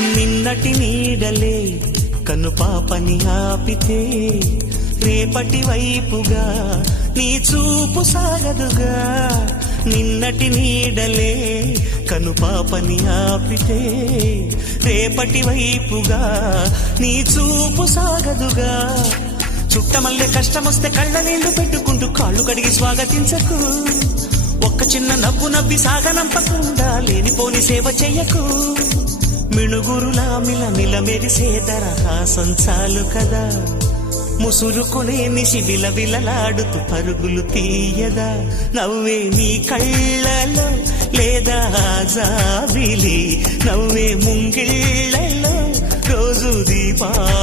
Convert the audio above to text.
నిన్నటి నీడలే కను పాపని ఆపితే రేపటి వైపుగా నీ చూపు సాగదుగా. నిన్నటి నీడలే కను పాపని ఆపితే రేపటి వైపుగా నీ చూపు సాగదుగా. చుట్టమల్లె కష్టమొస్తే కళ్ళ నీళ్ళు పెట్టుకుంటూ కాళ్ళు కడిగి స్వాగతించకు. ఒక్క చిన్న నవ్వు నవ్వి సాగనంపకుండా లేనిపోని సేవ చెయ్యకు. మిణుగురులామిల మిల నిల సంచాలు కదా. ముసురుకునే నిషి విల విలలాడుతూ పరుగులు తీయదా. నవ్వే నీ కళ్ళలో లేదా జాబిలి. నవ్వే ముంగిళ్ళలో రోజు దీపా